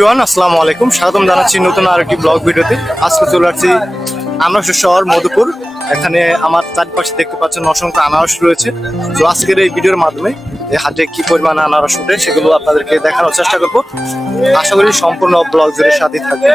Everyone, আসসালামু আলাইকুম। স্বাগতম জানাচ্ছি নতুন আরেকটি ব্লগ ভিডিওতে। আজকে চলে আসছি আনারসের শহর মধুপুর। এখানে আমার চারপাশে দেখতে পাচ্ছেন অসংখ্য আনারস রয়েছে। তো আজকের এই ভিডিওর মাধ্যমে এই হাটে কি পরিমাণে আনারস ওঠে সেগুলো আপনাদেরকে দেখানোর চেষ্টা করব। আশা করি সম্পূর্ণ ব্লগ জুড়ে সাথে থাকবে।